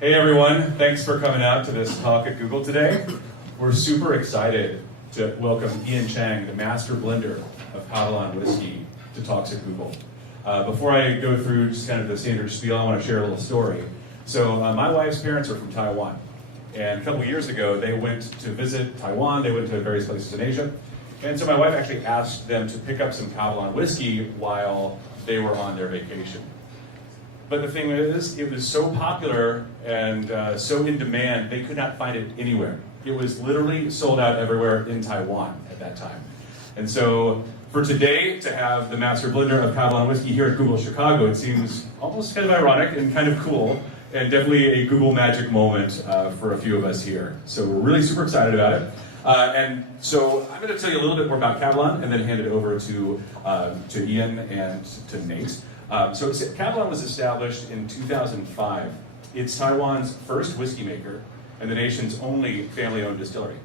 Hey everyone, thanks for coming out to this talk at Google today. We're super excited to welcome Ian Chang, the master blender of Kavalan whiskey, to talks at Google. Before I go through just kind of the standard spiel, I want to share a little story. So my wife's parents are from Taiwan, and a couple years ago they went to visit Taiwan. They went to various places in Asia, and so my wife actually asked them to pick up some Kavalan whiskey while they were on their vacation. But the thing is, it was so popular and so in demand, they could not find it anywhere. It was literally sold out everywhere in Taiwan at that time. And so for today, to have the master blender of Kavalan whiskey here at Google Chicago, it seems almost kind of ironic and kind of cool, and definitely a Google magic moment for a few of us here. So we're really super excited about it. And so I'm going to tell you a little bit more about Kavalan and then hand it over to Ian and to Nate. So Kavalan was established in 2005. It's Taiwan's first whiskey maker and the nation's only family-owned distillery.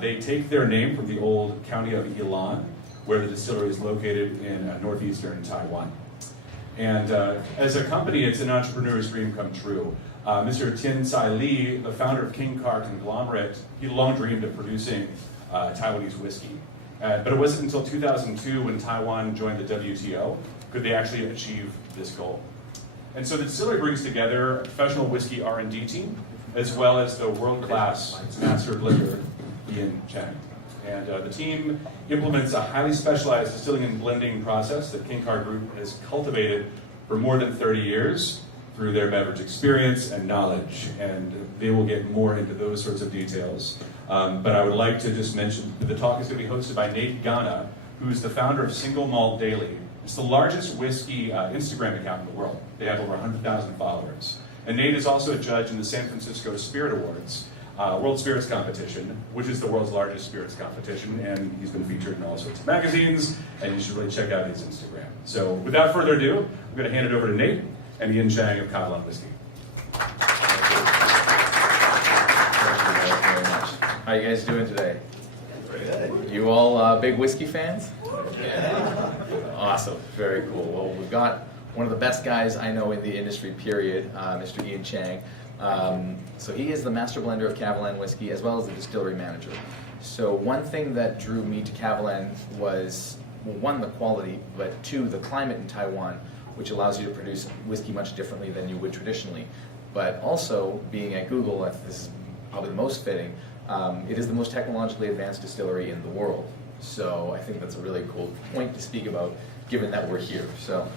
They take their name from the old county of Ilan, where the distillery is located in northeastern Taiwan. And as a company, it's an entrepreneur's dream come true. Mr. Tien Tsai Lee, the founder of King Car Conglomerate, he long dreamed of producing Taiwanese whiskey. But it wasn't until 2002 when Taiwan joined the WTO could they actually achieve this goal. And so the distillery brings together a professional whiskey R&D team, as well as the world-class master blender, Ian Chang. And the team implements a highly specialized distilling and blending process that King Car Group has cultivated for more than 30 years through their beverage experience and knowledge. And they will get more into those sorts of details. But I would like to just mention that the talk is going to be hosted by Nate Ghana, who's the founder of SingleMaltDaily. It's the largest whiskey Instagram account in the world. They have over 100,000 followers. And Nate is also a judge in the San Francisco Spirit Awards, World Spirits Competition, which is the world's largest spirits competition, and he's been featured in all sorts of magazines, and you should really check out his Instagram. So without further ado, I'm going to hand it over to Nate and Ian Chang of Kavalan Whiskey. Thank you very much. How are you guys doing today? You all big whiskey fans? Yeah. Awesome, very cool. Well, we've got one of the best guys I know in the industry, period, Mr. Ian Chang. So he is the master blender of Kavalan whiskey as well as the distillery manager. So one thing that drew me to Kavalan was, well, one, the quality, but two, the climate in Taiwan, which allows you to produce whiskey much differently than you would traditionally. But also, being at Google, this is probably the most fitting, it is the most technologically advanced distillery in the world. So I think that's a really cool point to speak about, given that we're here. So,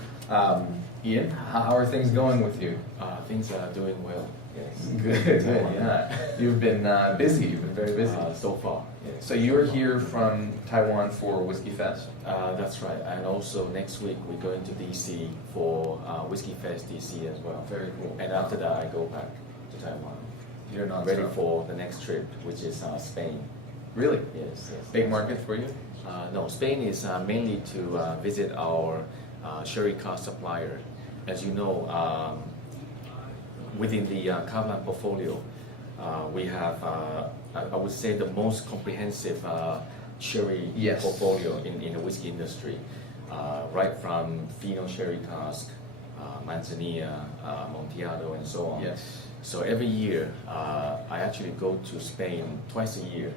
Ian, how are things going with you? Things are doing well, yes. Good, yeah. You've been busy, you've been very busy. So far, yes. So you're here from Taiwan for Whiskey Fest? That's right, and also next week we're going to DC for Whiskey Fest DC as well. Very cool. And after that I go back to Taiwan. You're not ready for the next trip, which is Spain. Really? Yes. Big market for you? No, Spain is mainly to visit our sherry cask supplier. As you know, within the Kavalan portfolio, we have, I would say, the most comprehensive sherry portfolio in the whiskey industry, right from Fino sherry cask, Manzanilla, Amontillado, and so on. Yes. So every year, I actually go to Spain twice a year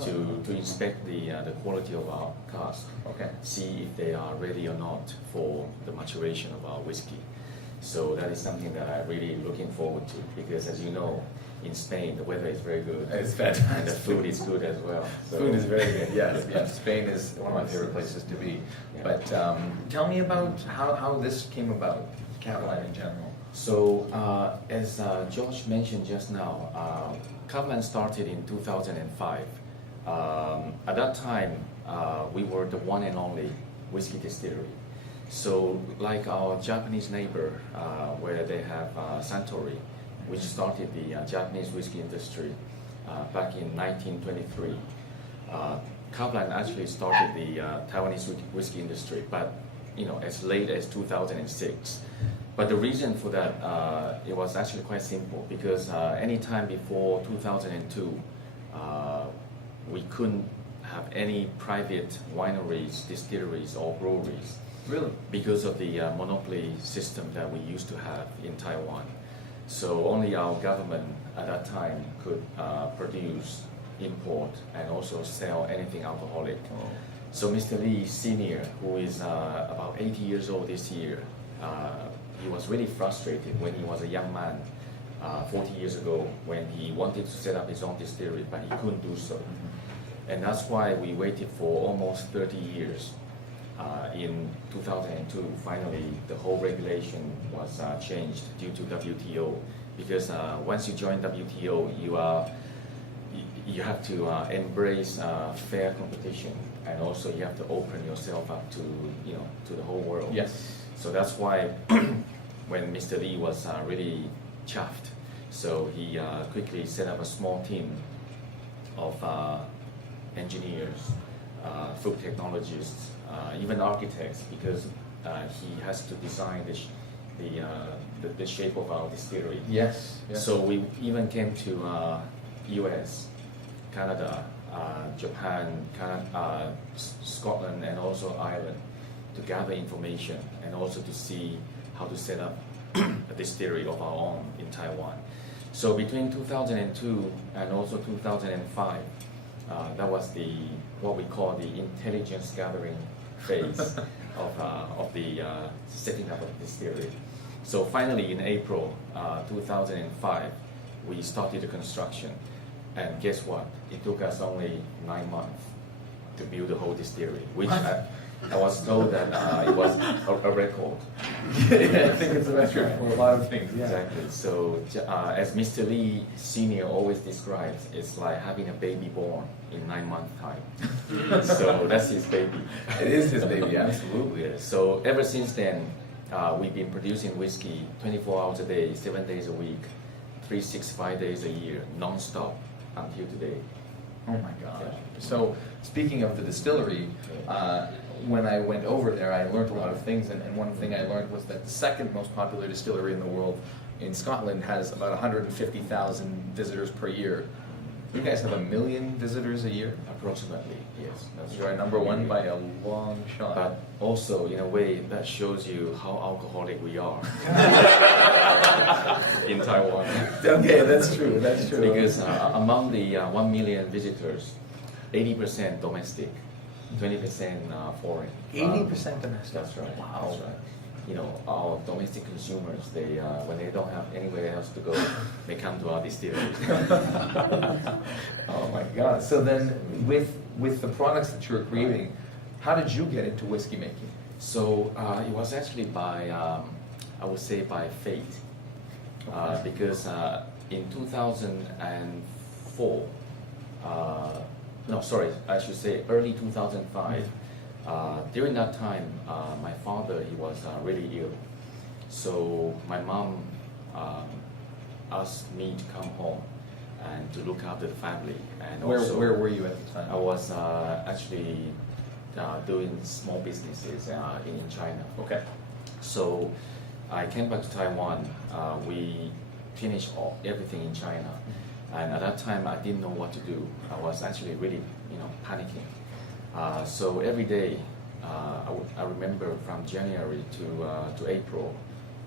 to inspect the quality of our cask. Okay. See if they are ready or not for the maturation of our whiskey. So that is something that I'm really looking forward to, because as you know, in Spain the weather is very good. It's fantastic. And the food is good as well. So food is very good, yes. Yes. Spain is one of my favorite places to be. Yeah. But tell me about how this came about, Kavalan in general. So as Josh mentioned just now, Kavalan started in 2005. At that time, we were the one and only whiskey distillery. So like our Japanese neighbor, where they have Suntory, which started the Japanese whiskey industry back in 1923. Kavalan actually started the Taiwanese whiskey industry, but as late as 2006. But the reason for that, it was actually quite simple, because any time before 2002, we couldn't have any private wineries, distilleries, or breweries. Really? Because of the monopoly system that we used to have in Taiwan. So only our government at that time could produce, import, and also sell anything alcoholic. Oh. So Mr. Lee Sr., who is about 80 years old this year, he was really frustrated when he was a young man 40 years ago when he wanted to set up his own distillery, but he couldn't do so. And that's why we waited for almost 30 years. In 2002, finally, the whole regulation was changed due to WTO, because once you join WTO, you have to embrace fair competition, and also you have to open yourself up to to the whole world. Yes. So that's why when Mr. Lee was really chuffed, so he quickly set up a small team of engineers, food technologists, even architects, because he has to design the shape of our distillery. Yes. So we even came to US, Canada, Japan, Scotland, and also Ireland to gather information and also to see how to set up a distillery of our own in Taiwan. So between 2002 and also 2005, that was what we call the intelligence gathering phase of the setting up of the distillery. So finally in April 2005, we started the construction. And guess what? It took us only 9 months to build the whole distillery, which I was told that it was a record. Yeah, I think it's a record for a lot of things. Yeah. Exactly. So as Mr. Lee Sr. always describes, it's like having a baby born in 9 months' time. So that's his baby. It is his baby, absolutely. Yeah. So ever since then, we've been producing whiskey 24 hours a day, 7 days a week, 365 days a year, non-stop until today. Oh my gosh. So speaking of the distillery, when I went over there, I learned a lot of things, and one thing I learned was that the second most popular distillery in the world in Scotland has about 150,000 visitors per year. You guys have 1 million visitors a year? Approximately, yes. That's You are number one by a long shot. But also, in a way, that shows you how alcoholic we are in Taiwan. Okay, that's true, that's true. Because among the 1 million visitors, 80% domestic, 20% foreign. 80% domestic? That's right. Wow. That's right. You know, our domestic consumers, they when they don't have anywhere else to go, they come to our distillery. Oh my God. So then, with the products that you're creating, how did you get into whiskey making? So it was actually by, I would say by fate, because in 2004, no, sorry, I should say early 2005. During that time, my father, he was really ill. So my mom asked me to come home and to look after the family. And also, Where were you at the time? I was actually doing small businesses in China. Okay. So I came back to Taiwan. We finished everything in China. And at that time, I didn't know what to do. I was actually really, panicking. So every day, I remember from January to April,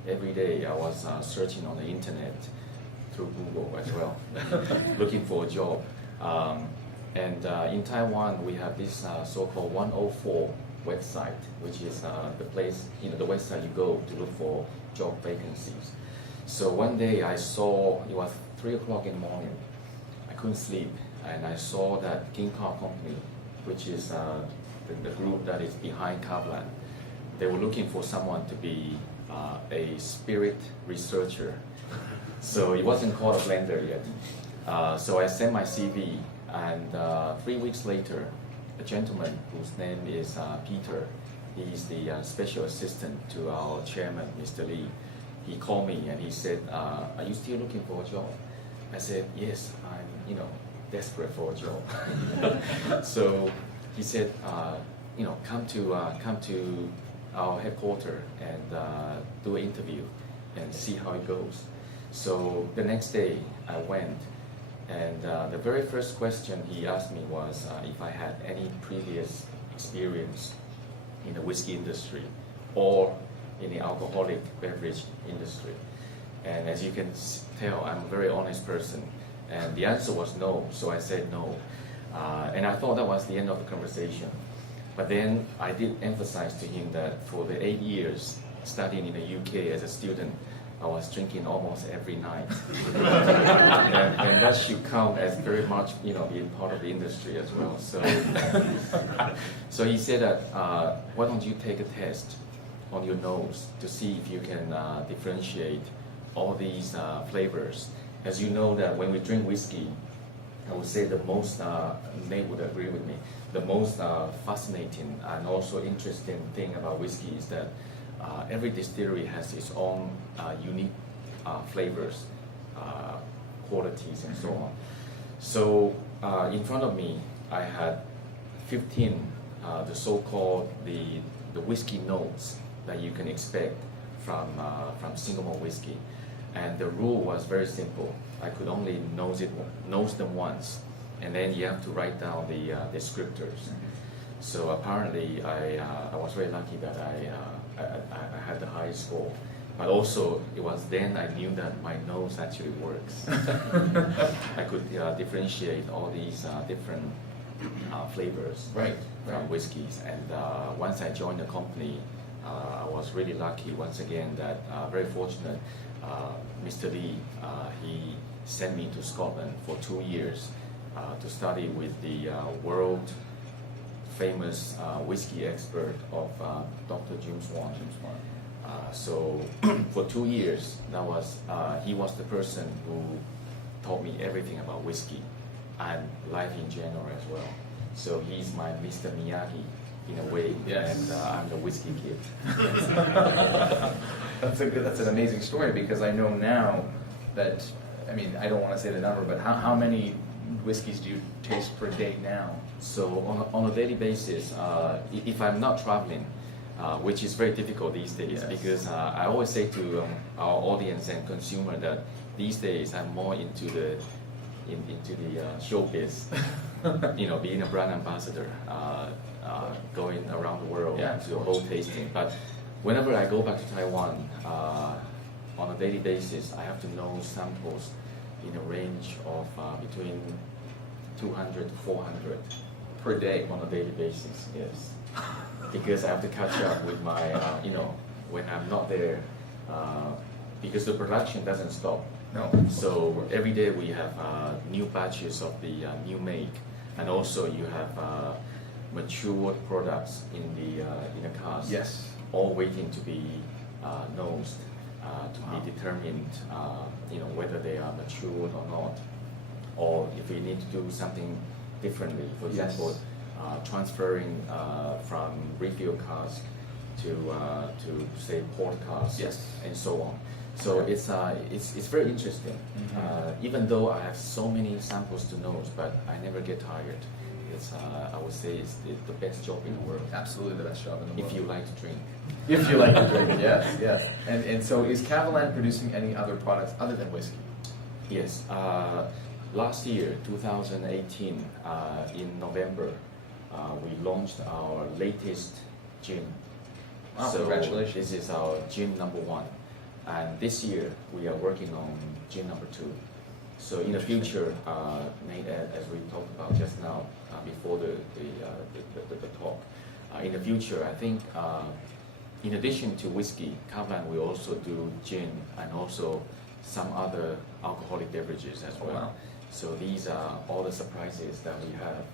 every day I was searching on the internet through Google as well, looking for a job. And in Taiwan, we have this so-called 104 website, which is the place, the website you go to look for job vacancies. So one day I saw, it was 3 o'clock in the morning, I couldn't sleep, and I saw that King Car Company, which is the group that is behind Kavalan, they were looking for someone to be a spirit researcher. So it wasn't called a blender yet. So I sent my CV, and 3 weeks later, a gentleman whose name is Peter, he's the special assistant to our chairman, Mr. Lee. He called me and he said, are you still looking for a job? I said, yes, I'm desperate for a job. So he said, come to our headquarters and do an interview and see how it goes. So the next day I went, and the very first question he asked me was if I had any previous experience in the whiskey industry or in the alcoholic beverage industry. And as you can tell, I'm a very honest person. And the answer was no, so I said no. And I thought that was the end of the conversation. But then I did emphasize to him that for the 8 years studying in the UK as a student, I was drinking almost every night. and that should count as very much, being part of the industry as well. So he said that, why don't you take a test on your nose to see if you can differentiate all these flavors. As you know that when we drink whiskey, I would say the most, Nate would agree with me, the most fascinating and also interesting thing about whiskey is that every distillery has its own unique flavors, qualities, and so on. So in front of me, I had 15 the so-called the whiskey notes that you can expect from single malt whiskey, and the rule was very simple. I could only nose them once, and then you have to write down the descriptors. So apparently, I was very lucky that I had the highest score. But also, it was then I knew that my nose actually works. I could differentiate all these different flavors from whiskeys. And once I joined the company, I was really lucky once again that, very fortunate, Mr. Lee, he sent me to Scotland for 2 years to study with the world famous whiskey expert of Dr. Jim Swan. So for 2 years, he was the person who taught me everything about whiskey and life in general as well. So he's my Mr. Miyagi in a way, and I'm the whiskey kid. That's an amazing story, because I know now that, I mean, I don't want to say the number, but how many whiskeys do you taste per day now? So on a daily basis, if I'm not traveling, which is very difficult these days, because I always say to our audience and consumer that these days I'm more into the showbiz, being a brand ambassador, going around the world to a whole tasting. But whenever I go back to Taiwan, on a daily basis, I have to know samples in a range of between 200 to 400 Per day? On a daily basis, yes. Because I have to catch up with my, when I'm not there, because the production doesn't stop. No. So every day we have new batches of the new make, and also you have matured products in the cask. Yes. All waiting to be nosed, to be determined, whether they are matured or not, or if we need to do something differently. For example, transferring from refill cask to say port cask, and so on. So it's very interesting. Even though I have so many samples to nose, but I never get tired. It's I would say it's the best job in the world. Absolutely the best job in the world. If you like to drink. If you like to drink, yes. And so is Kavalan producing any other products other than whiskey? Yes. Last year, 2018, in November, we launched our latest gin. Wow, so congratulations. This is our gin #1. And this year, we are working on gin #2. So in the future, Nate, as we talked about just now, before the talk, in the future, I think, in addition to whiskey, Kavalan will also do gin and also some other alcoholic beverages as well. Wow. So these are all the surprises that we have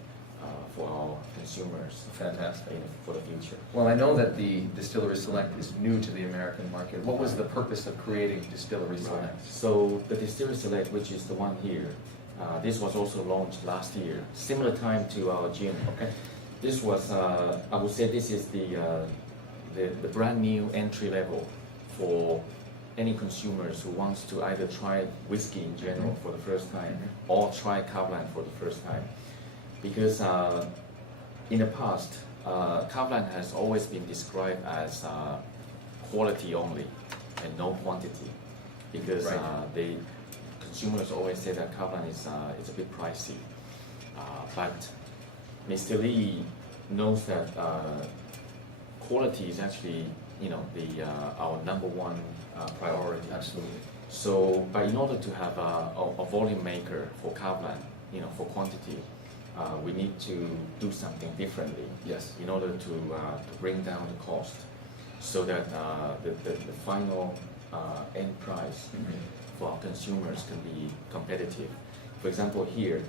for our consumers. Fantastic. For the future. Well, I know that the Distillery Select is new to the American market. What was the purpose of creating Distillery Select? Right. So the Distillery Select, which is the one here, this was also launched last year, similar time to our gin. Okay. This was, I would say, this is the brand new entry level for any consumers who wants to either try whiskey in general for the first time or try Kavalan for the first time. Because in the past, Kavalan has always been described as quality only and no quantity. Because consumers always say that Kavalan is a bit pricey. But Mr. Lee knows that quality is actually, our #1 priority. Absolutely. So, but in order to have a volume maker for Kavalan, for quantity, we need to do something differently. Yes. In order to bring down the cost, so that the final end price for our consumers can be competitive. For example, here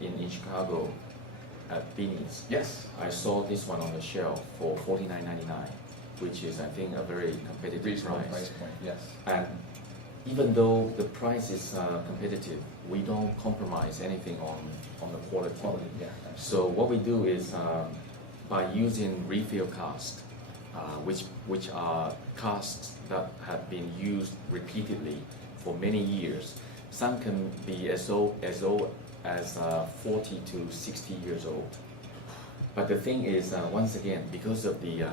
in Chicago at Beanie's, Yes. I saw this one on the shelf for $49.99, which is, I think, a very competitive Reasonable price. price point. Yes. And even though the price is competitive, we don't compromise anything on the quality. Yeah. So what we do is by using refill casks, which are casks that have been used repeatedly for many years. Some can be as old as 40 to 60 years old. But the thing is, once again, because of the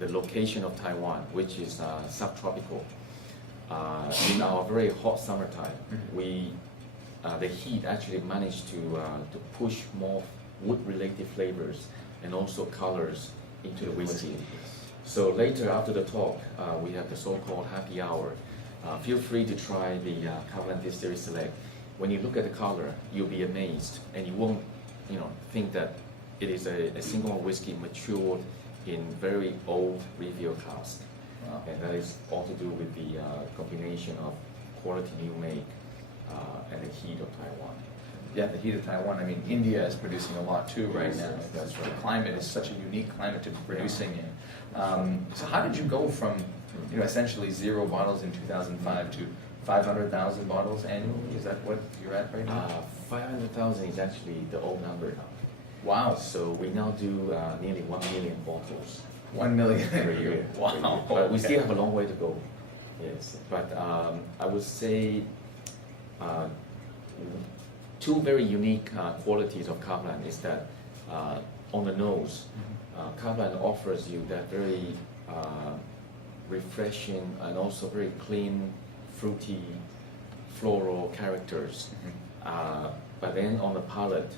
location of Taiwan, which is subtropical, in our very hot summertime, the heat actually managed to push more wood-related flavors and also colors into the whiskey. So later, after the talk, we have the so-called happy hour. Feel free to try the Kavalan Distillery Select. When you look at the color, you'll be amazed, and you won't, think that it is a single malt whiskey matured in very old refill cask. Wow. And that is all to do with the combination of quality new make and the heat of Taiwan. Yeah, the heat of Taiwan. I mean, India is producing a lot too right Yes, now. that's The right. climate is such a unique climate to be producing in. So how did you go from, essentially 0 bottles in 2005 to 500,000 bottles annually? Is that what you're at right now? 500,000 is actually the old number now. Wow. So we now do nearly 1 million bottles 1 million per year. Wow. But we Okay. still have a long way to go. Yes, but I would say two very unique qualities of Kavalan is that on the nose, Kavalan offers you that very refreshing and also very clean, fruity, floral characters. But then on the palate,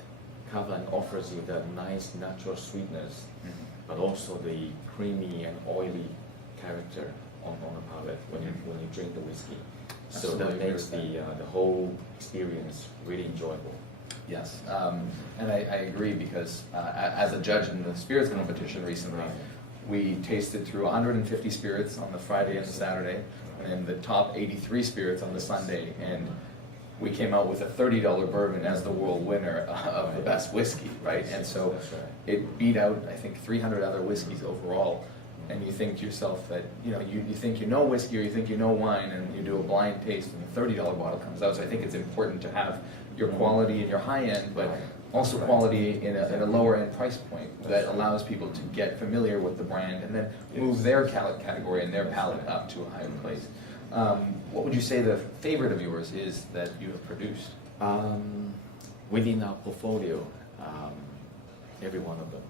Kavalan offers you that nice natural sweetness, but also the creamy and oily character on the palate when you drink the whiskey. So that Absolutely makes agree with the whole experience really enjoyable. Yes, and I agree because as a judge in the spirits competition recently, we tasted through 150 spirits on the Friday and the Saturday, and then the top 83 spirits on the Sunday, and we came out with a $30 bourbon as the world winner of the best whiskey, right? And so That's right. it beat out, I think, 300 other whiskeys overall. And you think to yourself that, you think you know whiskey or you think you know wine, and you do a blind taste and the $30 bottle comes out. So I think it's important to have your quality in your high end, but also quality in a lower end price point that allows people to get familiar with the brand and then move their category and their palate up to a higher place. What would you say the favorite of yours is that you have produced? Within our portfolio, every one of them.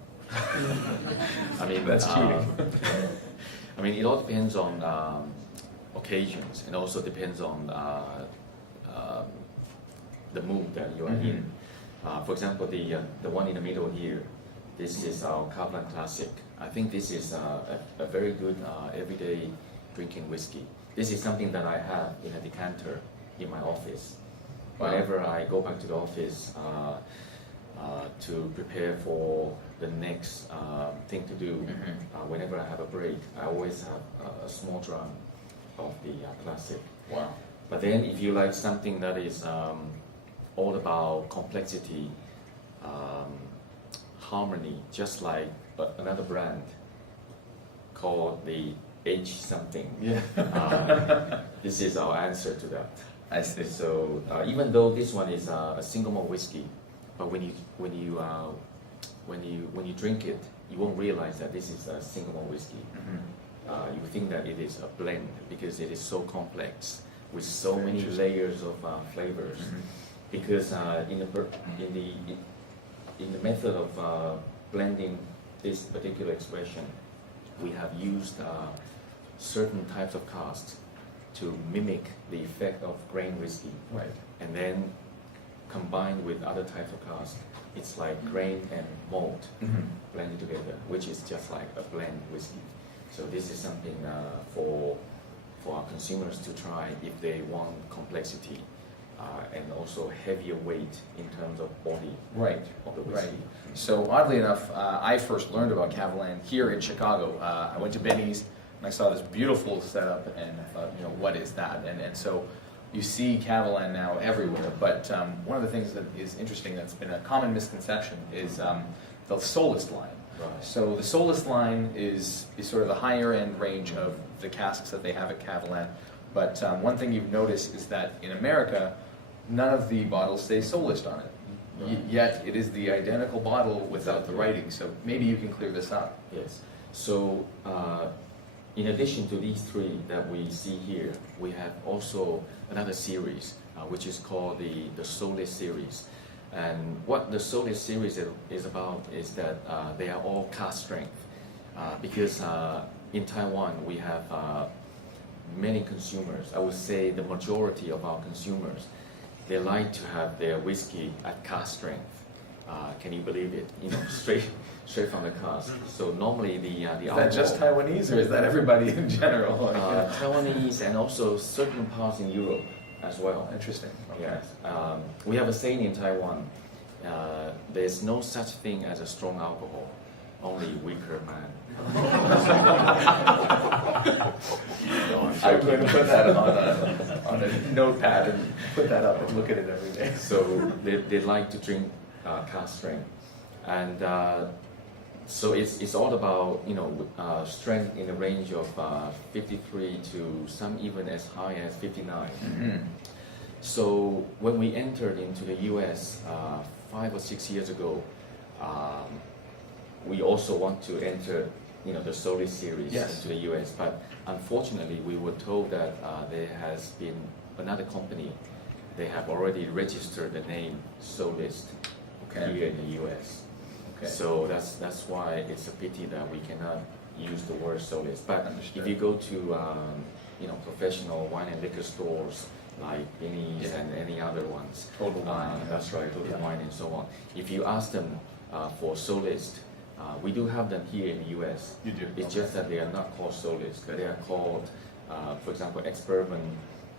I mean, That's cheating. I mean, it all depends on occasions, and also depends on the mood that you are in. For example, the one in the middle here, this is our Kavalan Classic. I think this is a very good everyday drinking whiskey. This is something that I have in a decanter in my office. Wow. Whenever I go back to the office to prepare for the next thing to do, whenever I have a break, I always have a small drum of the Classic. Wow. But then if you like something that is all about complexity, harmony, just like another brand called the H something. Yeah. This is our answer to that. I see. So even though this one is a single malt whiskey, but when you drink it, you won't realize that this is a single malt whiskey. You think that it is a blend because it is so complex with so Very many interesting. layers of flavors. Because in the method of blending this particular expression, we have used certain types of casks to mimic the effect of grain whiskey, Right. and then combined with other types of casks, it's like grain and malt blended together, which is just like a blend whiskey. So this is something for for our consumers to try if they want complexity and also heavier weight in terms of body Right, of the whiskey. right. So oddly enough, I first learned about Kavalan here in Chicago. I went to Benny's and I saw this beautiful setup and I thought, you know, what is that? And so you see Kavalan now everywhere, but one of the things that is interesting that's been a common misconception is the Soleus Line. Right. So the Soleus Line is sort of the higher end range of the casks that they have at Kavalan. But one thing you've noticed is that in America, none of the bottles say Soleus on it. Right. Yet it is the identical bottle without the writing. So maybe you can clear this up. Yes. So in addition to these three that we see here, we have also another series which is called the Soleus series. And what the Soleus series is about is that they are all cask strength because in Taiwan we have many consumers. I would say the majority of our consumers, they like to have their whiskey at cask strength. Can you believe it? You know, straight from the cask. So normally the Is that just Taiwanese or is that everybody in general? Taiwanese and also certain parts in Europe as well. Interesting. Okay. Yes. We have a saying in Taiwan, there's no such thing as a strong alcohol, only weaker man. I'm going to put that on a notepad and put that up and look at it every day. So they like to drink cask strength. And so it's all about, you know, strength in the range of 53 to some even as high as 59. Mm-hmm. So when we entered into the US 5 or 6 years ago, we also want to enter, you know, the Soleus series Yes. into the US, but unfortunately we were told that there has been another company, they have already registered the name Soleus here in the US. Okay. So that's why it's a pity that we cannot use the word Soleus. But Understood. if you go to you know, professional wine and liquor stores like Benny's Yeah. and any other ones, Total Wine. that's right, Total Yeah. Wine and so on. If you ask them for Soleus, we do have them here in the US. You do. It's just that they are not called Soleus. They are called, for example, ex-bourbon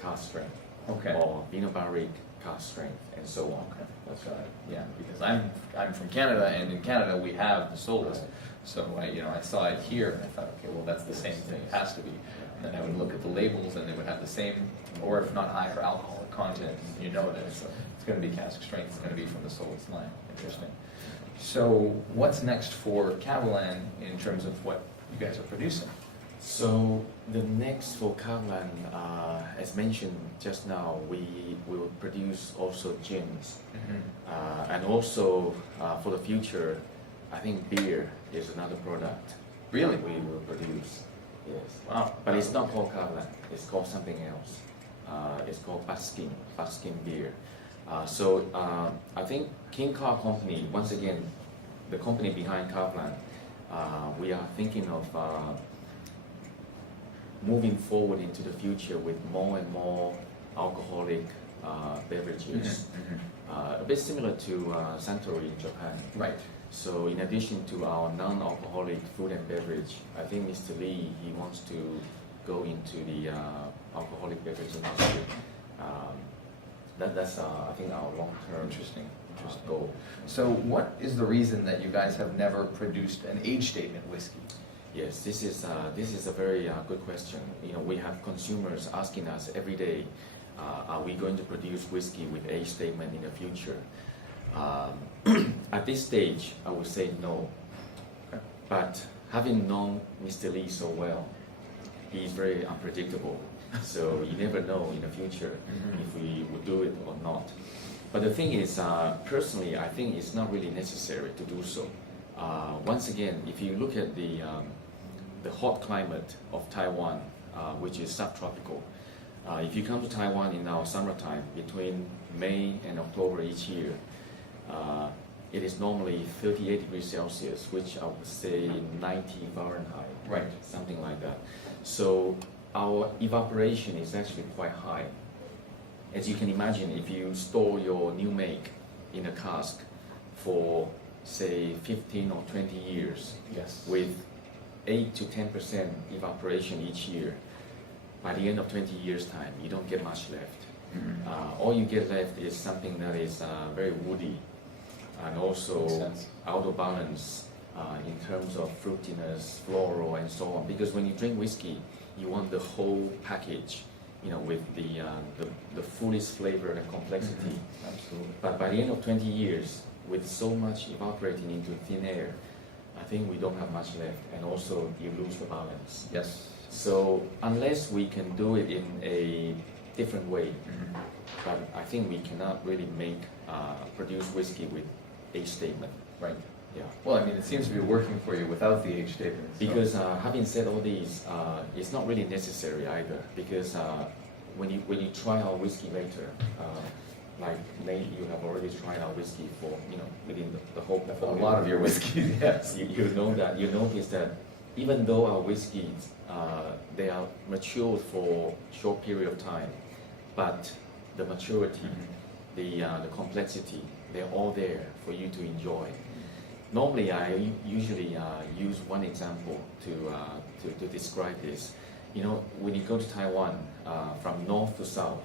cask strength Okay. or Pinot Barrique cask strength and so on. Okay. That's right. Yeah, because I'm from Canada, and in Canada we have the Soleus. Right. So I saw it here, and I thought, okay, well that's the same thing. It has to be. And then I would look at the labels, and they would have the same, or if not higher, alcoholic content. You know that it's going to be cask strength. It's going to be from the Soleus line. Interesting. So what's next for Kavalan in terms of what you guys are producing? So the next for Catalan, as mentioned just now, we will produce also gins, and also for the future, I think beer is another product. Really? that we will produce. Yes. Wow. But it's not called Catalan. It's called something else. It's called Baskin beer. So I think King Car Company, once again, the company behind Kavalan, we are thinking of moving forward into the future with more and more alcoholic beverages, a bit similar to Suntory in Japan. Right. So in addition to our non-alcoholic food and beverage, I think Mr. Lee, he wants to go into the alcoholic beverage industry. That's I think our long-term Interesting. goal. So what is the reason that you guys have never produced an age statement whiskey? Yes, this is a very good question. You know, we have consumers asking us every day, are we going to produce whiskey with age statement in the future? At this stage, I would say no. Okay. But having known Mr. Lee so well, he's very unpredictable. So you never know in the future if we would do it or not. But the thing is, personally, I think it's not really necessary to do so. Once again, if you look at the hot climate of Taiwan, which is subtropical, if you come to Taiwan in our summertime, between May and October each year, it is normally 38 degrees Celsius, which I would say 90 Fahrenheit. Right. Something like that. So our evaporation is actually quite high. As you can imagine, if you store your new make in a cask for, say, 15 or 20 years, Yes. with 8 to 10% evaporation each year, by the end of 20 years' time, you don't get much left. All you get left is something that is very woody and also out of balance in terms of fruitiness, floral, and so on. Because when you drink whiskey, you want the whole package, with the fullest flavor and complexity. Absolutely. But by the end of 20 years, with so much evaporating into thin air, I think we don't have much left, and also you lose the balance. Yes. So unless we can do it in a different way, but I think we cannot really produce whiskey with age statement. Right. Yeah. Well, I mean, it seems to be working for you without the age statement. So. Because having said all these, it's not really necessary either. Because when you try our whiskey later, like Nate, you have already tried our whiskey for within the whole a lot of your whiskeys. Yes. You notice that even though our whiskeys they are matured for short period of time, but the maturity, the complexity, they're all there for you to enjoy. Normally, I usually use one example to describe this. When you go to Taiwan, from north to south,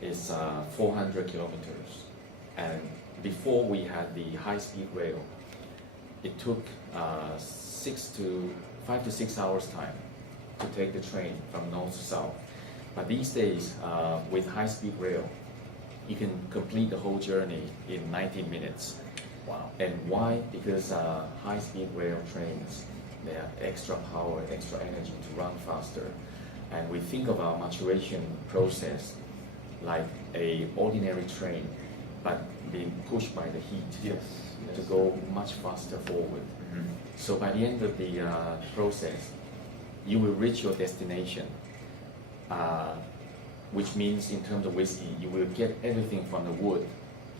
it's 400 kilometers. And before we had the high-speed rail, it took 5 to 6 hours time to take the train from north to south. But these days, with high-speed rail, you can complete the whole journey in 19 minutes. Wow. And why? Because high-speed rail trains, they have extra power, extra energy to run faster. And we think of our maturation process like a ordinary train, but being pushed by the heat to go much faster forward. So by the end of the process, you will reach your destination, which means in terms of whiskey, you will get everything from the wood,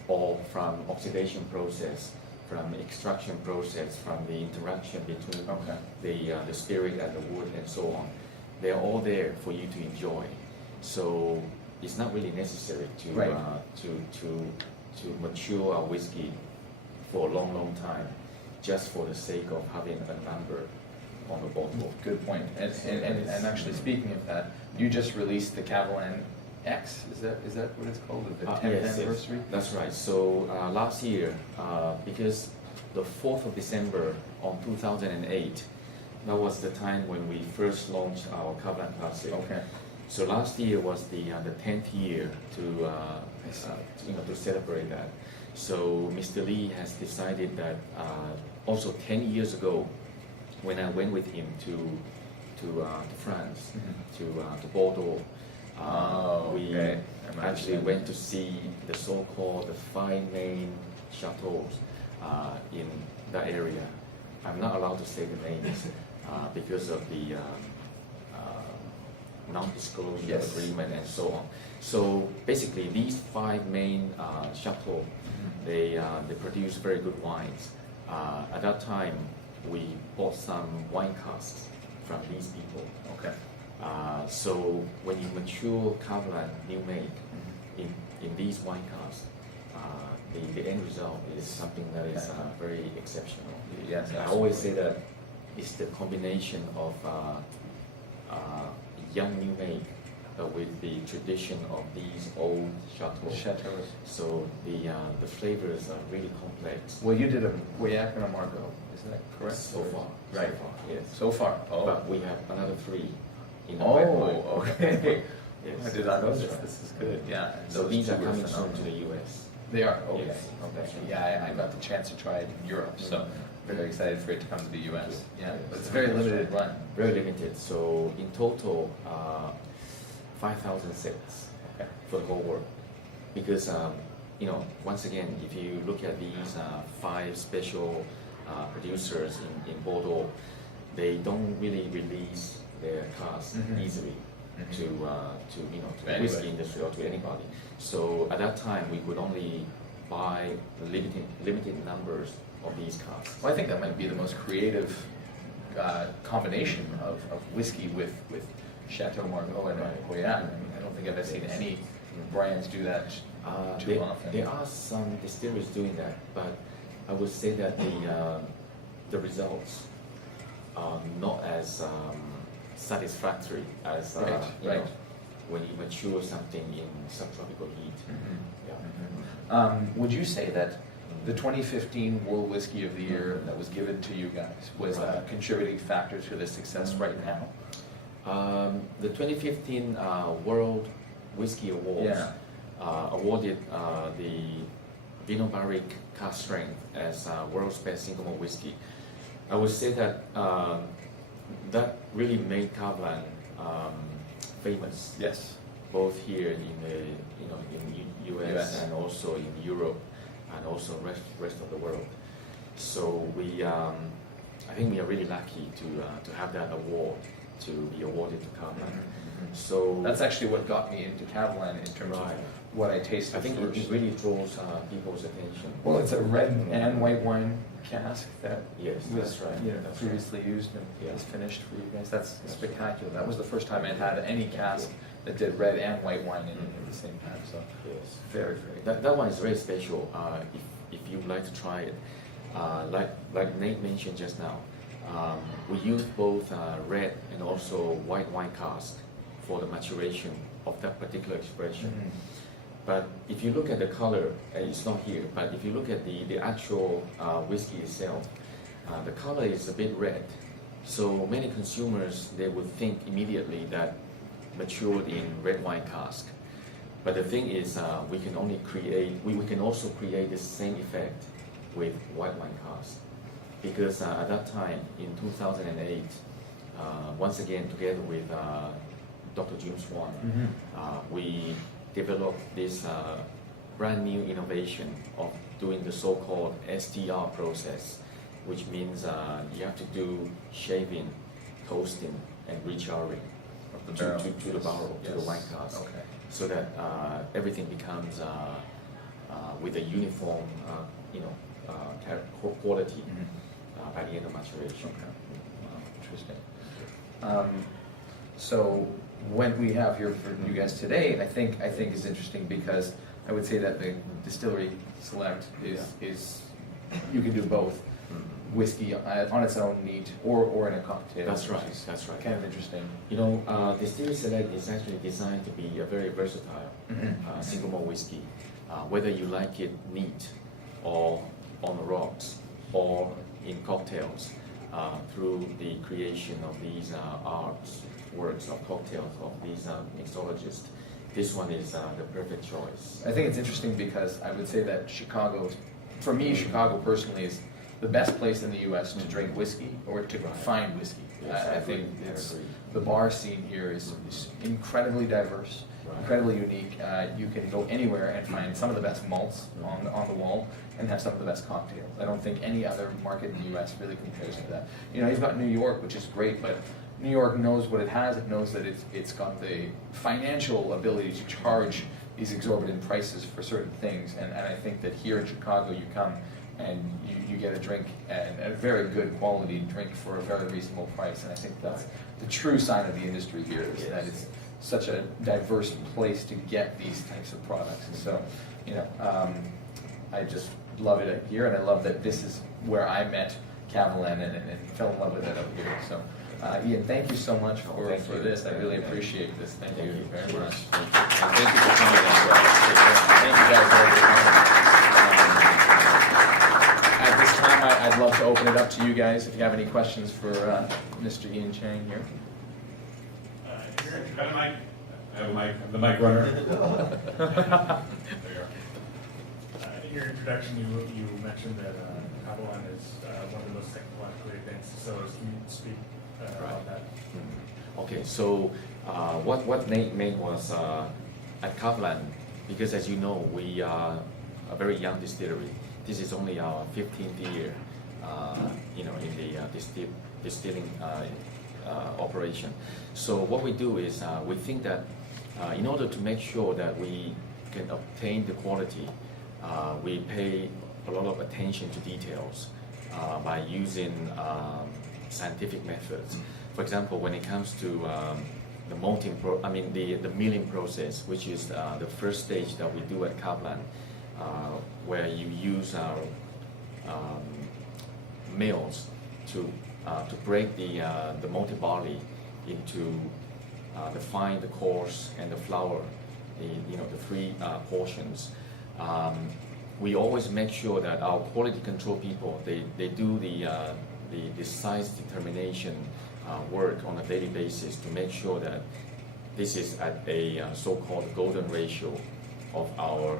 or from oxidation process, from extraction process, from the interaction between the spirit and the wood and so on. They're all there for you to enjoy. So it's not really necessary to mature our whiskey for a long time, just for the sake of having a number on the bottle. Good point. And actually, speaking of that, you just released the Kavalan X. Is that what it's called? The 10th yes, anniversary. Yes. That's right. So last year, because the 4th of December on 2008, that was the time when we first launched our Kavalan Classic. Okay. So last year was the 10th year to celebrate that. So Mr. Lee has decided that also 10 years ago, when I went with him to France, to Bordeaux, we actually went to see the so-called the 5 main chateaux in that area. I'm not allowed to say the names because of the non-disclosure agreement and so on. So basically, these 5 main chateaux, they produce very good wines. At that time, we bought some wine casks from these people. Okay. So when you mature Kavalan new make in these wine casks, the end result is something that is very exceptional. Yes, I always say that it's the combination of young new make with the tradition of these old chateaux. So the flavors are really complex. Well, you did a Guyac and a Margaux, is that correct? So far, right? So far, yes. So far. Oh. But we have another 3 in the pipeline. Okay. Yes. I did not know this. This is good. Yeah. So these are coming soon to the U.S. They are. Okay. Yes. Okay. Yeah, I got the chance to try it in Europe, so very excited for it to come to the U.S. Yeah, but it's a very limited run. Very limited. So in total, 5,000 sets for the whole world. Because once again, if you look at these 5 special producers in Bordeaux, they don't really release their cars easily to the whiskey industry or to anybody. So at that time, we could only buy limited numbers of these cars. Well, I think that might be the most creative combination of whiskey with Chateau Margaux and Guyac. I don't think I've ever seen any brands do that too often. There are some distilleries doing that, but I would say that the results are not as satisfactory as Right, you right. know, when you mature something in subtropical heat. Would you say that the 2015 World Whiskey of the Year that was given to you guys was a contributing factor to the success right now? The 2015 World Whiskey Awards awarded the Vinho Barrique cask strength as world's best single malt whiskey. I would say that that really made Kavalan famous. Yes. Both here in the in US and also in Europe and also rest of the world. So we I think we are really lucky to have that award to be awarded to Kavalan. So That's actually what got me into Catalan in terms of what I tasted I think first. it really draws people's attention. Well, it's a red and white wine cask that Yes, was that's right. That's previously used and Yeah. is finished for you guys. That's spectacular. That was the first time I'd had any cask that did red and white wine in the same time. So Yes. very, very. That one is very special. If you'd like to try it, like Nate mentioned just now, we use both red and also white wine cask for the maturation of that particular expression. But if you look at the color, it's not here, but if you look at the actual whiskey itself, the color is a bit red. So many consumers, they would think immediately that matured in red wine cask. But the thing is, we can also create the same effect with white wine cask. Because at that time, in 2008, once again, together with Dr. Jim Swan, we developed this brand new innovation of doing the so-called SDR process, which means you have to do shaving, toasting, and recharring The barrel. to the barrel, to the wine cask, Okay. so that everything becomes with a uniform, quality by the end of maturation. Interesting. So what we have here for you guys today, I think is interesting because I would say that the distillery select is you can do both whiskey on its own neat or in a cocktail. That's which right. is That's right. Kind of interesting. Distillery Select is actually designed to be a very versatile single malt whiskey. Whether you like it neat or on the rocks or in cocktails, through the creation of these works of cocktails of these mixologists, this one is the perfect choice. I think it's interesting because I would say that Chicago, for me, Chicago personally is the best place in the U.S. to drink whiskey or to find whiskey. Yes, I think I agree. the bar scene here is incredibly diverse, incredibly unique. You can go anywhere and find some of the best malts on the wall and have some of the best cocktails. I don't think any other market in the U.S. really compares to that. You've got New York, which is great, but New York knows what it has. It knows that it's got the financial ability to charge these exorbitant prices for certain things. And I think that here in Chicago, you come and you get a drink, and a very good quality drink for a very reasonable price. And I think that's the true sign of the industry here, is that it's such a diverse place to get these types of products. And so, I just love it here, and I love that this is where I met Kavalan and fell in love with it out here. So, Ian, thank you so much for this. I really appreciate this. Thank you very much. Thank you for coming as well. Thank you guys very much. At this time, I'd love to open it up to you guys if you have any questions for Mr. Ian Chang here. I have a mic. I'm the mic runner. There you are. In your introduction, you mentioned that Kavalan is one of the most technologically advanced facilities. Can you speak about that? Okay, so what Nate meant was at Kavalan, because as you know, we are a very young distillery. This is only our 15th year, in the distilling operation. So what we do is we think that in order to make sure that we can obtain the quality, we pay a lot of attention to details by using scientific methods. For example, when it comes to the the milling process, which is the first stage that we do at Kavalan, where you use our mills to break the malted barley into the fine, the coarse, and the flour, the three portions. We always make sure that our quality control people, they do the size determination work on a daily basis to make sure that this is at a so-called golden ratio of our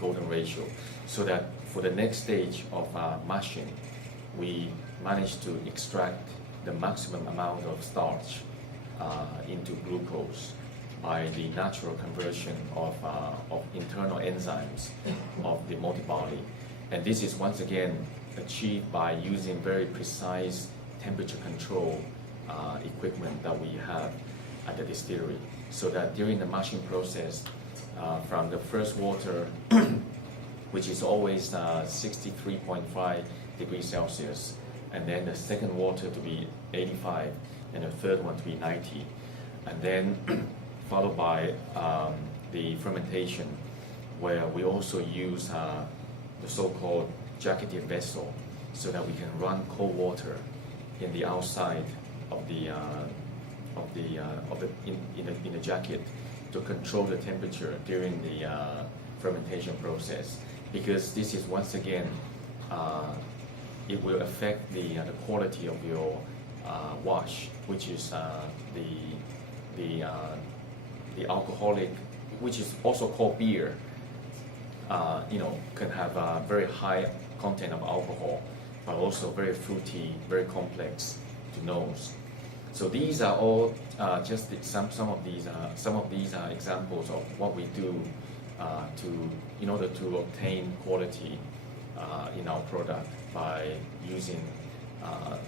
golden ratio, so that for the next stage of mashing, we manage to extract the maximum amount of starch into glucose by the natural conversion of internal enzymes of the multibody. And this is once again achieved by using very precise temperature control equipment that we have at the distillery, so that during the mashing process, from the first water, which is always 63.5 degrees Celsius, and then the second water to be 85, and the third one to be 90, and then followed by the fermentation, where we also use the so-called jacketed vessel, so that we can run cold water in the outside of the in the jacket to control the temperature during the fermentation process, because this is once again it will affect the quality of your wash, which is the alcoholic, which is also called beer. Can have a very high content of alcohol, but also very fruity, very complex to nose. So these are all just some of these examples of what we do in order to obtain quality in our product by using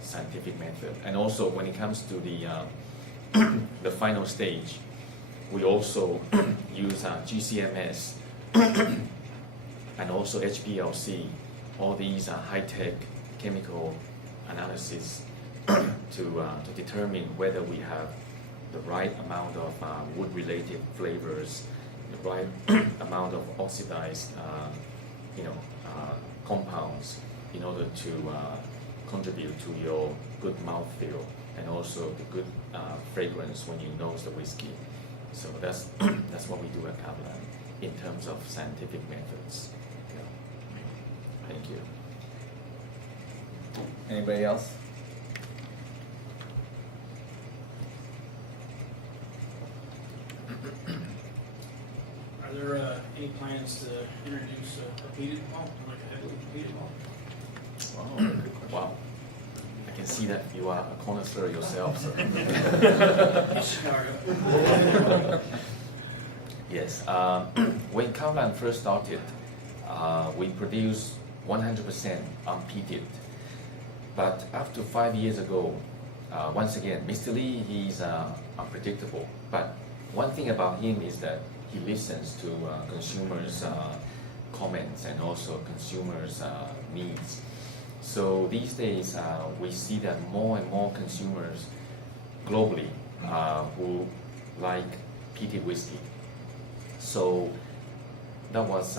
scientific method. And also when it comes to the final stage, we also use GCMS and also HPLC, all these high-tech chemical analysis to determine whether we have the right amount of wood-related flavors, the right amount of oxidized compounds, in order to contribute to your good mouthfeel and also the good fragrance when you nose the whiskey. So that's what we do at Kavalan in terms of scientific methods. Yeah. Thank you. Anybody else? Are there any plans to introduce a peated malt, like a heavily peated malt? Wow, good question. Wow. I can see that you are a connoisseur yourself. So. Chicago. Yes. When Kavalan first started, we produced 100% unpeated. But after 5 years ago, once again, Mr. Lee, he's unpredictable. But one thing about him is that he listens to consumers' comments and also consumers' needs. So these days, we see that more and more consumers globally who like peated whiskey. So that was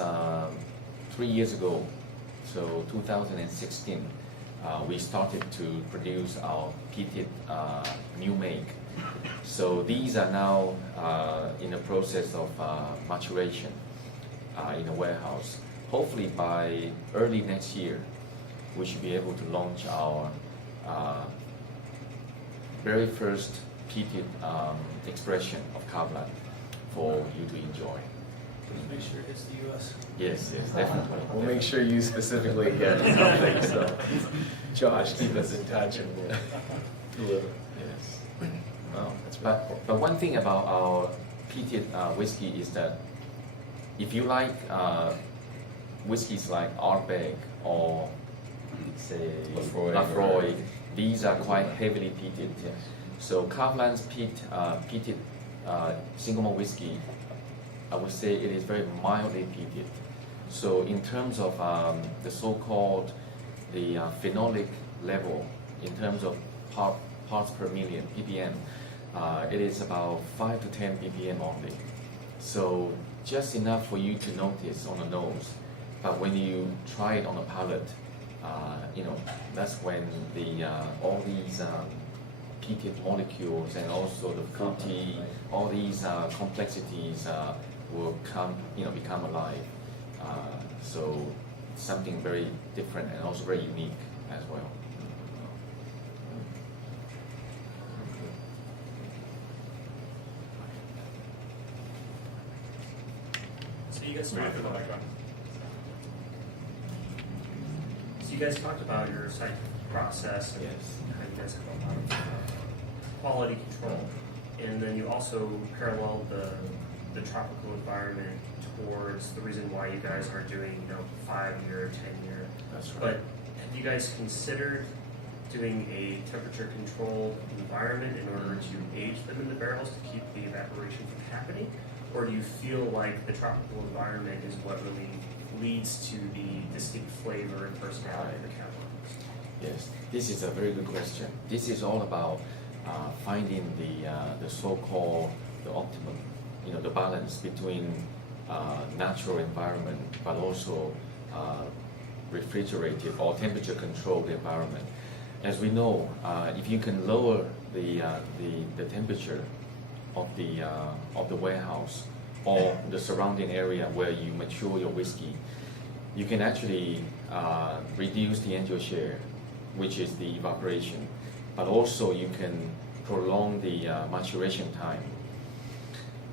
3 years ago, so 2016, we started to produce our peated new make. So these are now in the process of maturation in a warehouse. Hopefully by early next year, we should be able to launch our very first peated expression of Kavalan for you to enjoy. Make sure it hits the U.S. Yes, definitely. We'll make sure you specifically get something. So, Josh, keep us in touch and we'll deliver. Yes. Wow, that's really cool. But one thing about our peated whiskey is that if you like whiskeys like Ardbeg or say Lafroy, these are quite heavily peated. Yes. So Kavalan's peated single malt whiskey, I would say it is very mildly peated. So in terms of the so-called the phenolic level, in terms of parts per million, ppm, it is about 5 to 10 ppm only. So just enough for you to notice on the nose. But when you try it on the palate, that's when the all these peated molecules and also the fruity, all these complexities will become alive. So something very different and also very unique as well. So you guys talked about, talked about your scientific process and how you guys have a lot of quality control, and then you also paralleled the tropical environment towards the reason why you guys are doing 5-year, 10-year. That's right. But have you guys considered doing a temperature controlled environment in order to age them in the barrels to keep the evaporation from happening? Or do you feel like the tropical environment is what really leads to the distinct flavor and personality of the Catalan? Yes, this is a very good question. This is all about finding the so-called the optimum, the balance between natural environment, but also refrigerated or temperature-controlled environment. As we know, if you can lower the temperature of the warehouse or the surrounding area where you mature your whiskey, you can actually reduce the end-use share, which is the evaporation, but also you can prolong the maturation time.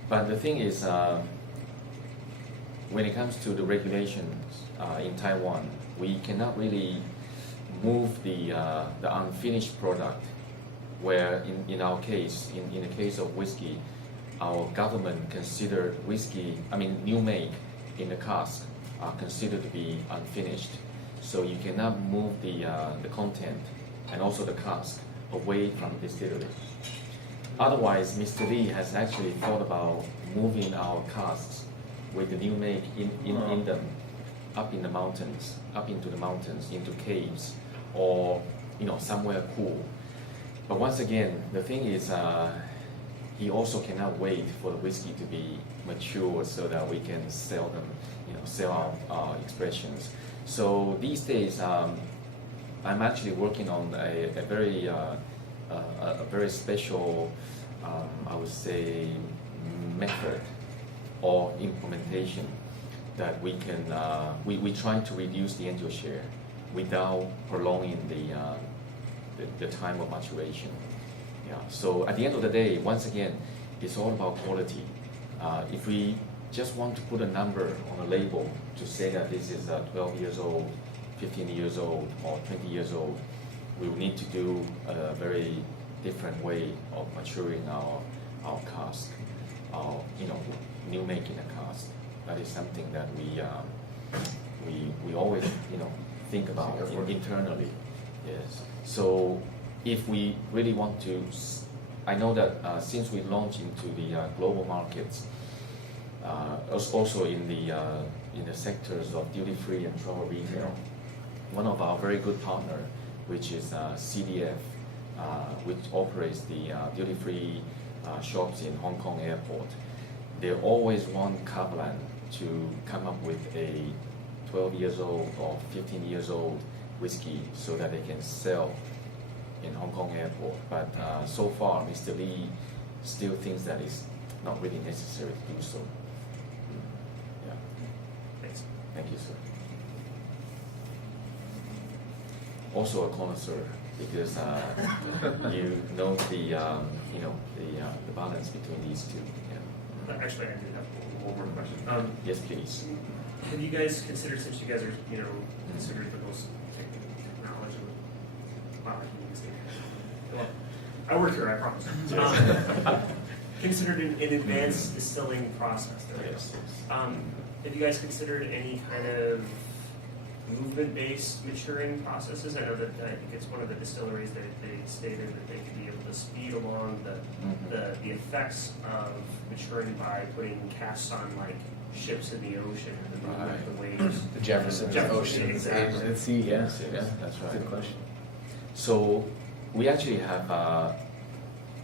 But the thing is, when it comes to the regulations in Taiwan, we cannot really move the unfinished product, where in our case, in the case of whiskey, our government considered new make in the cask are considered to be unfinished. So you cannot move the content and also the cask away from the distillery. Otherwise, Mr. Lee has actually thought about moving our casks with the new make in them up into the mountains, into caves, or somewhere cool. But once again, the thing is, he also cannot wait for the whiskey to be mature so that we can sell them, sell our expressions. So these days, I'm actually working on a very special, I would say, method or implementation that we can we try to reduce the end-use share without prolonging the time of maturation. Yeah. So at the end of the day, once again, it's all about quality. If we just want to put a number on a label to say that this is 12 years old, 15 years old, or 20 years old, we will need to do a very different way of maturing our cask, our new making a cask. That is something that we always think about internally. Yes. So if we really want to, I know that since we launched into the global markets, also in the sectors of duty-free and travel retail, one of our very good partner, which is CDF, which operates the duty-free shops in Hong Kong airport, they always want Kavalan to come up with a 12 years old or 15 years old whiskey so that they can sell in Hong Kong airport. But so far, Mr. Lee still thinks that it's not really necessary to do so. Yeah. Thanks. Thank you, sir. Also a connoisseur, because you know the balance between these two. Yeah. Actually, I do have one more question. Yes, please. Have you guys considered, since you guys are, considered the most technological, wow, I can't even say it. Well, I work here, I promise. Considered an advanced distilling process. Yes. Have you guys considered any kind of movement-based maturing processes? I know that I think it's one of the distilleries that they stated that they could be able to speed along the effects of maturing by putting casts on like ships in the ocean and the movement of the waves. The Jefferson Ocean, exactly. and sea, Yes, that's right. Good question. So we actually have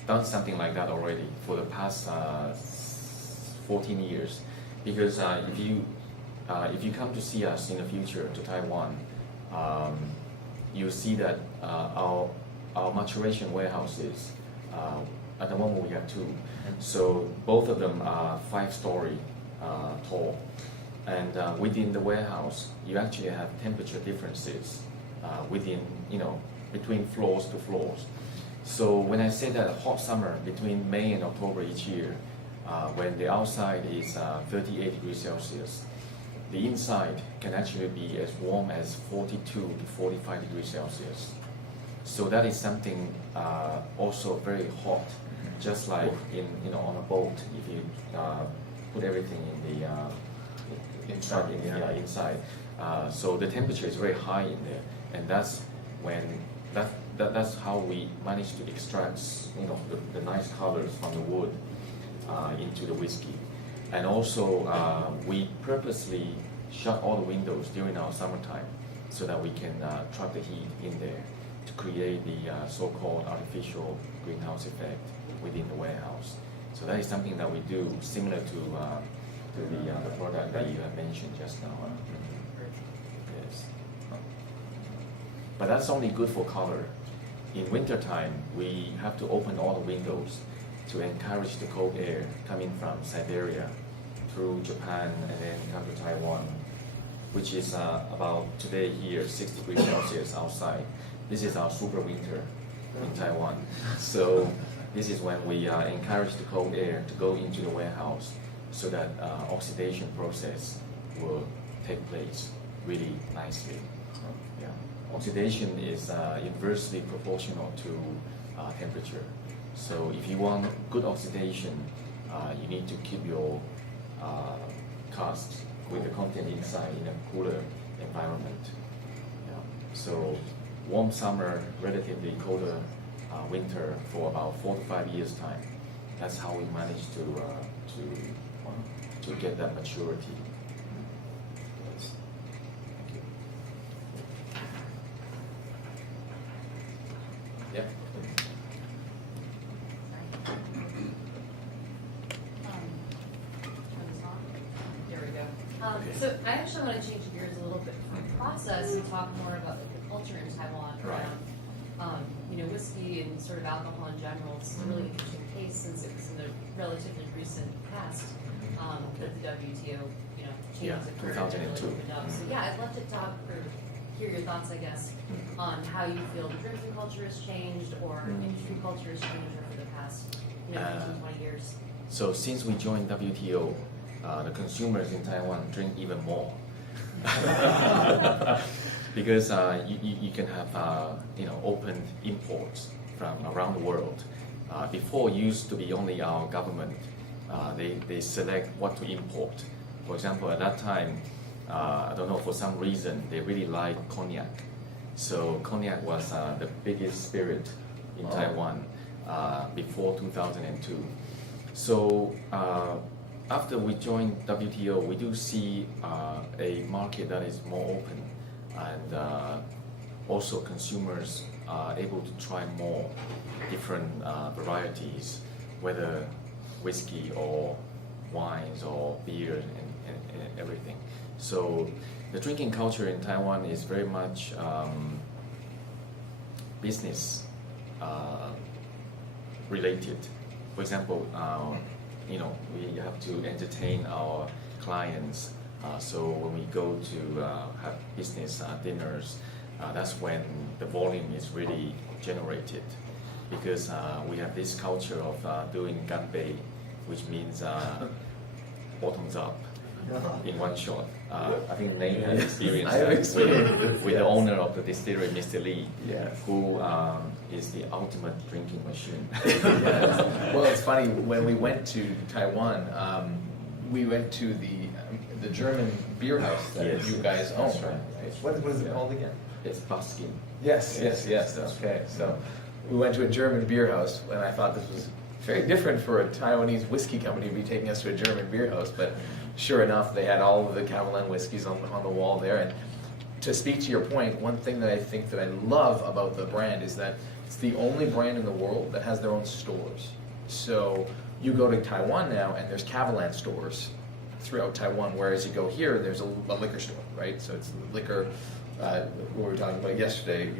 done something like that already for the past 14 years, because if you come to see us in the future to Taiwan, you see that our our maturation warehouses, at the moment we have 2. So both of them are 5-story tall. And within the warehouse, you actually have temperature differences within, between floors to floors. So when I say that hot summer between May and October each year, when the outside is 38 degrees Celsius, the inside can actually be as warm as 42 to 45 degrees Celsius. So that is something also very hot, just like on a boat. If you put everything in the inside, so the temperature is very high in there, and that's when that's how we manage to extract the nice colors from the wood into the whiskey. And also we purposely shut all the windows during our summertime so that we can trap the heat in there to create the so-called artificial greenhouse effect within the warehouse. So that is something that we do similar to the product that you have mentioned just now. Yes. But that's only good for color. In wintertime, we have to open all the windows to encourage the cold air coming from Siberia through Japan and then come to Taiwan, which is about today here 6 degrees Celsius outside. This is our super winter in Taiwan. So this is when we encourage the cold air to go into the warehouse so that oxidation process will take place really nicely. Yeah. Oxidation is inversely proportional to temperature. So if you want good oxidation, you need to keep your casks with the content inside in a cooler environment. Yeah. So warm summer, relatively colder winter for about 4 to 5 years time. That's how we manage to get that maturity. Yes. Thank you. Yeah. There we go. So I actually want to change gears a little bit from process and talk more about the culture in Taiwan around, whiskey and sort of alcohol in general. It's a really interesting case since it was in the relatively recent past that the WTO, changes occurred and really 2002. opened up. So yeah, I'd love to talk or hear your thoughts, I guess, on how you feel the drinking culture has changed or industry culture has changed over the past 15, 20 years. So since we joined WTO, the consumers in Taiwan drink even more. Because you can have open imports from around the world. Before it used to be only our government. They select what to import. For example, at that time, I don't know, for some reason, they really liked cognac. So cognac was the biggest spirit in Taiwan before 2002. So after we joined WTO, we do see a market that is more open, and also consumers are able to try more different varieties, whether whiskey or wines or beer and everything. So the drinking culture in Taiwan is very much business related. For example, we have to entertain our clients. So when we go to have business dinners, that's when the volume is really generated, because we have this culture of doing ganbei, which means bottoms up in one shot. I think Nate has experienced that with the owner of the distillery, Mr. Lee, who is the ultimate drinking machine. Well, it's funny, when we went to Taiwan, we went to the German beer house that you guys own. That's right. What is it called again? It's Baskin. Yes. Okay, so we went to a German beer house, and I thought this was very different for a Taiwanese whiskey company to be taking us to a German beer house, but sure enough, they had all of the Kavalan whiskeys on the wall there. And to speak to your point, one thing that I think that I love about the brand is that it's the only brand in the world that has their own stores. So you go to Taiwan now, and there's Kavalan stores throughout Taiwan. Whereas you go here, there's a liquor store, right? So it's liquor. What we were talking about yesterday,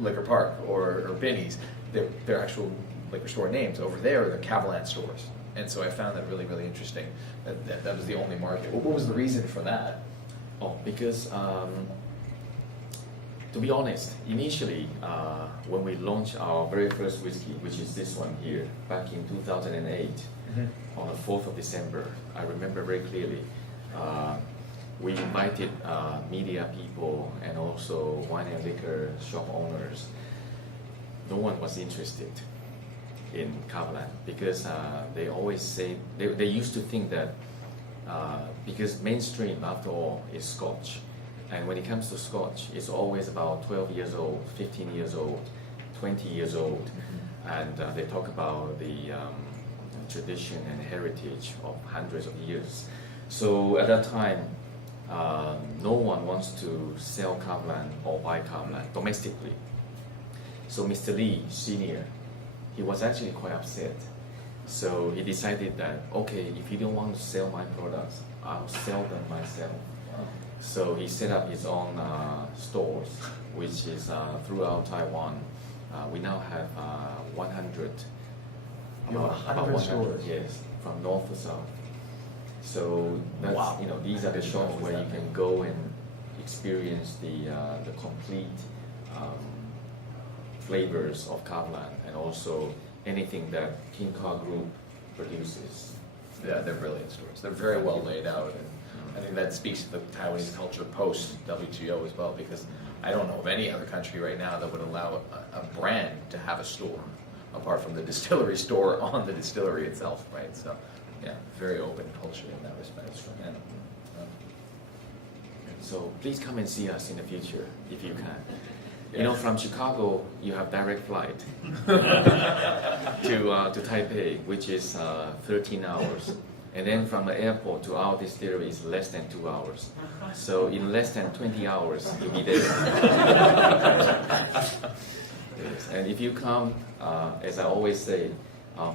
Liquor Park or Binny's. They're actual liquor store names. Over there, they're Kavalan stores. And so I found that really, really interesting. That was the only market. What was the reason for that? Oh, because to be honest, initially when we launched our very first whiskey, which is this one here, back in 2008, on the 4th of December, I remember very clearly. We invited media people and also wine and liquor shop owners. No one was interested in Kavalan because they always say, they used to think that because mainstream, after all, is Scotch. And when it comes to Scotch, it's always about 12 years old, 15 years old, 20 years old. And they talk about the tradition and heritage of hundreds of years. So at that time, no one wants to sell Kavalan or buy Kavalan domestically. So Mr. Lee, Sr., he was actually quite upset. So he decided that, okay, if you don't want to sell my products, I'll sell them myself. So he set up his own stores, which is throughout Taiwan. We now have 100. You have 100 stores? Yes, from north to south. So that's, Wow. These are the shops where you can go and experience the complete flavors of Kavalan and also anything that King Ka Group produces. Yeah, they're brilliant stores. They're very well laid out, and I think that speaks to the Taiwanese culture post WTO as well, because I don't know of any other country right now that would allow a brand to have a store, apart from the distillery store on the distillery itself, right? So, yeah, very open culture in that respect. Yeah. So please come and see us in the future if you can. From Chicago, you have direct flight to Taipei, which is 13 hours. And then from the airport to our distillery is less than 2 hours. So in less than 20 hours, you'll be there. Yes. And if you come, as I always say,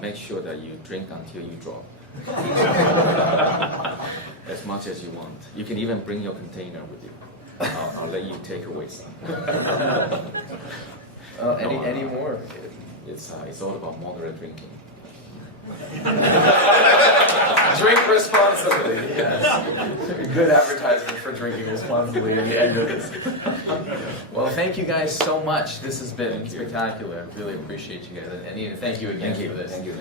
make sure that you drink until you drop. As much as you want. You can even bring your container with you. I'll let you take away some. Any more? It's all about moderate drinking. Drink responsibly. Yes. Good advertisement for drinking responsibly at the end of this. Well, thank you guys so much. This has been spectacular. I really appreciate you guys. And Ian, thank you again for this. Thank you.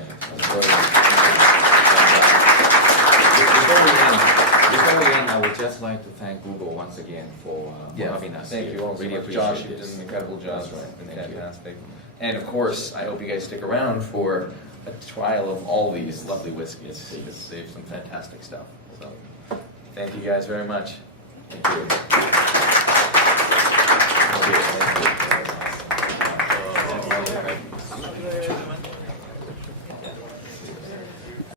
Before we end, I would just like to thank Google once again for having us Thank here. you all so Really much. appreciate Josh, you did this. an incredible job. That's right. It's been Thank you. fantastic. And of course, I hope you guys stick around for a trial of all these lovely whiskeys. They have some fantastic stuff. So, thank you guys very much. Thank you.